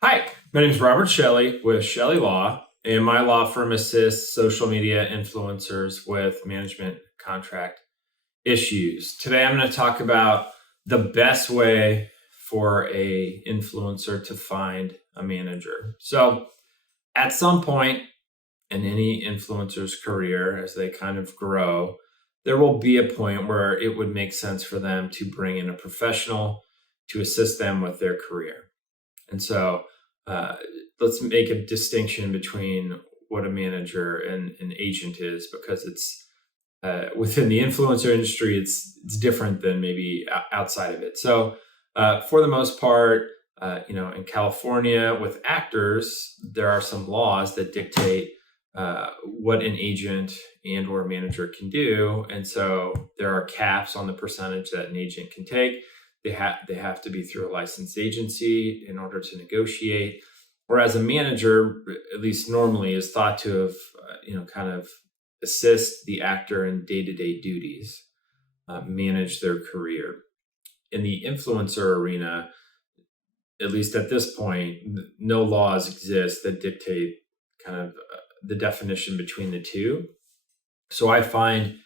Hi, my name is Robert Shelley with Chelle Law, and my law firm assists social media influencers with management contract issues. Today, I'm going to talk about the best way for a influencer to find a manager. So, at some point in any influencer's career, as they kind of grow, there will be a point where it would make sense for them to bring in a professional to assist them with their career. And so uh, let's make a distinction between what a manager and an agent is, because it's within the influencer industry, it's different than maybe outside of it. So for the most part, in California with actors, there are some laws that dictate what an agent and or manager can do, and so there are caps on the percentage that an agent can take. They have to be through a licensed agency in order to negotiate. Whereas a manager, at least normally, is thought to have, kind of assist the actor in day-to-day duties, manage their career. In the influencer arena, at least at this point, no laws exist that dictate kind of the definition between the two. So I find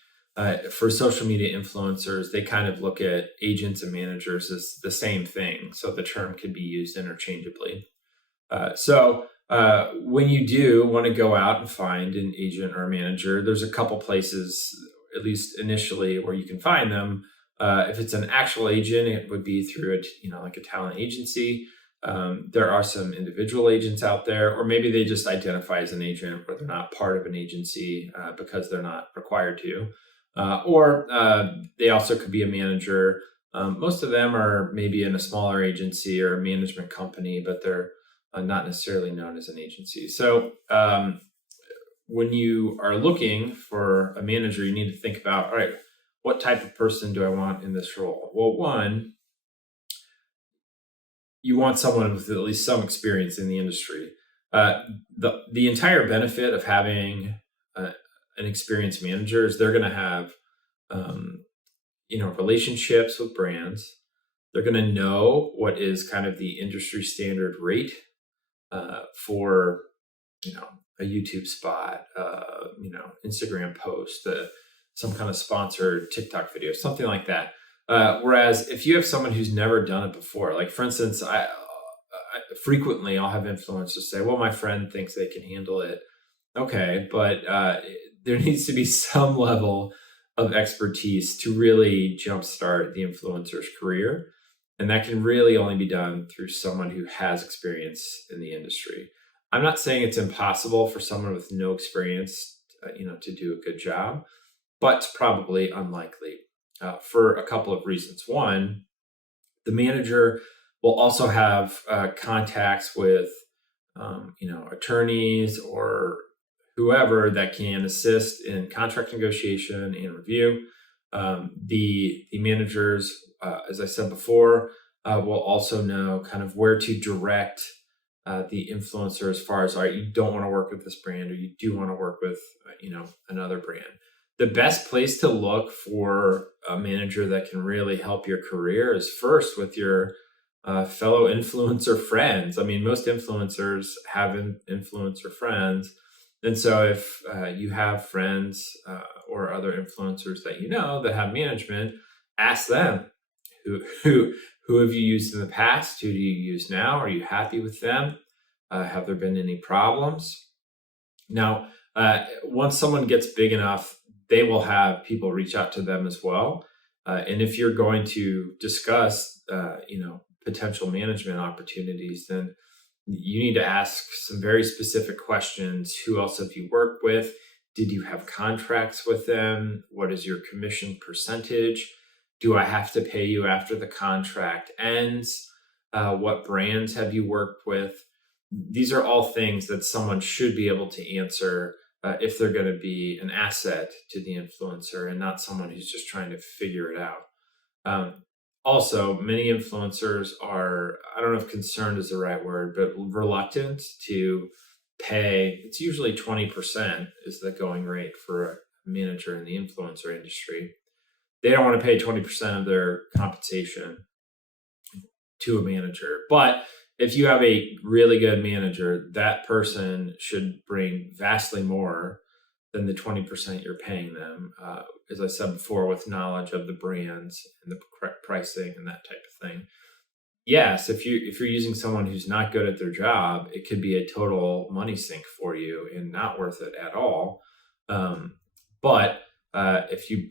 for social media influencers, they kind of look at agents and managers as the same thing. So the term could be used interchangeably. When you do want to go out and find an agent or a manager, there's a couple places, at least initially, where you can find them. If it's an actual agent, it would be through like a talent agency. There are some individual agents out there, or maybe they just identify as an agent, or they're not part of an agency because they're not required to. Or they also could be a manager. Most of them are maybe in a smaller agency or a management company, but they're not necessarily known as an agency. So when you are looking for a manager, you need to think about, all right, what type of person do I want in this role? Well, one, you want someone with at least some experience in the industry. The entire benefit of having an experienced manager is they're going to have relationships with brands. They're going to know what is kind of the industry standard rate for a YouTube spot, Instagram post, some kind of sponsored TikTok video, something like that. Whereas if you have someone who's never done it before, like for instance, I frequently I'll have influencers say, "Well, my friend thinks they can handle it." Okay, but there needs to be some level of expertise to really jumpstart the influencer's career. And that can really only be done through someone who has experience in the industry. I'm not saying it's impossible for someone with no experience, to do a good job, but it's probably unlikely for a couple of reasons. One, the manager will also have contacts with, attorneys or whoever that can assist in contract negotiation and review. The managers, as I said before, will also know kind of where to direct the influencer as far as, all right, you don't want to work with this brand, or you do want to work with another brand. The best place to look for a manager that can really help your career is first with your fellow influencer friends. I mean, most influencers have influencer friends. And so if you have friends or other influencers that that have management, ask them, who have you used in the past? Who do you use now? Are you happy with them? Have there been any problems? Now, once someone gets big enough, they will have people reach out to them as well. And if you're going to discuss, potential management opportunities, then you need to ask some very specific questions. Who else have you worked with? Did you have contracts with them? What is your commission percentage? Do I have to pay you after the contract ends? What brands have you worked with? These are all things that someone should be able to answer if they're going to be an asset to the influencer and not someone who's just trying to figure it out. Also, many influencers are, I don't know if concerned is the right word, but reluctant to pay. It's usually 20% is the going rate for a manager in the influencer industry. They don't want to pay 20% of their compensation to a manager. But if you have a really good manager, that person should bring vastly more than the 20% you're paying them. As I said before, with knowledge of the brands and the correct pricing and that type of thing. Yes, if you're using someone who's not good at their job, it could be a total money sink for you and not worth it at all. But if you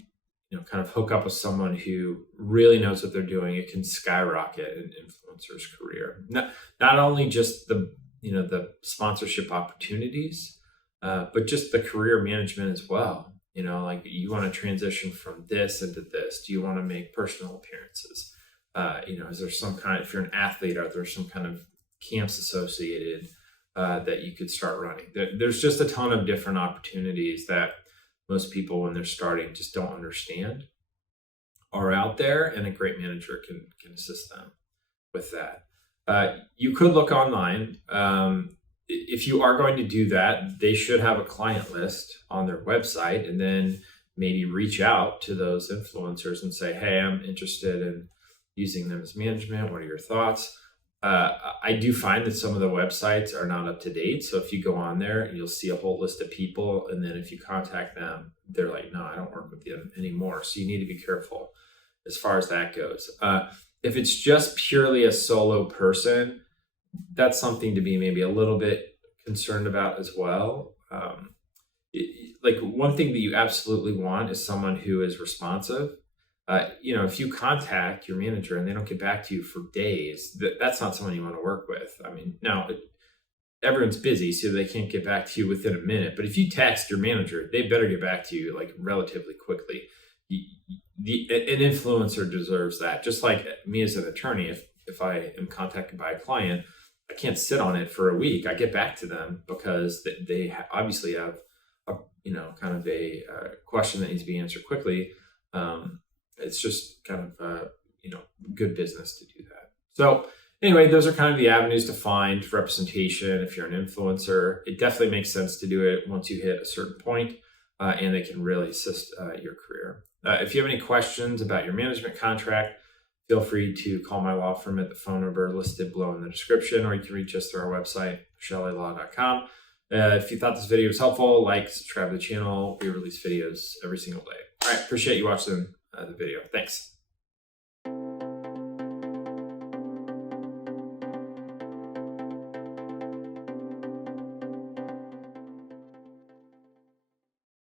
kind of hook up with someone who really knows what they're doing, it can skyrocket an influencer's career. Not only just the sponsorship opportunities, but just the career management as well. Like you want to transition from this into this. Do you want to make personal appearances? Is there some kind, if you're an athlete, are there some kind of camps associated that you could start running? There's just a ton of different opportunities that most people, when they're starting, just don't understand are out there, and a great manager can assist them with that. You could look online. If you are going to do that, they should have a client list on their website, and then maybe reach out to those influencers and say, hey, I'm interested in using them as management. What are your thoughts? I do find that some of the websites are not up to date. So if you go on there, you'll see a whole list of people. And then if you contact them, they're like, no, I don't work with you anymore. So you need to be careful as far as that goes. If it's just purely a solo person, that's something to be maybe a little bit concerned about as well. Like one thing that you absolutely want is someone who is responsive. If you contact your manager and they don't get back to you for days, that's not someone you want to work with. I mean, now everyone's busy, so they can't get back to you within a minute. But if you text your manager, they better get back to you like relatively quickly. An influencer deserves that. Just like me as an attorney, if I am contacted by a client, I can't sit on it for a week. I get back to them because they obviously have kind of a question that needs to be answered quickly. It's just kind of, good business to do that. So anyway, those are kind of the avenues to find representation. If you're an influencer, it definitely makes sense to do it once you hit a certain point, and they can really assist your career. If you have any questions about your management contract, feel free to call my law firm at the phone number listed below in the description, or you can reach us through our website, chellelaw.com. If you thought this video was helpful, subscribe to the channel. We release videos every single day. All right, appreciate you watching the video. Thanks.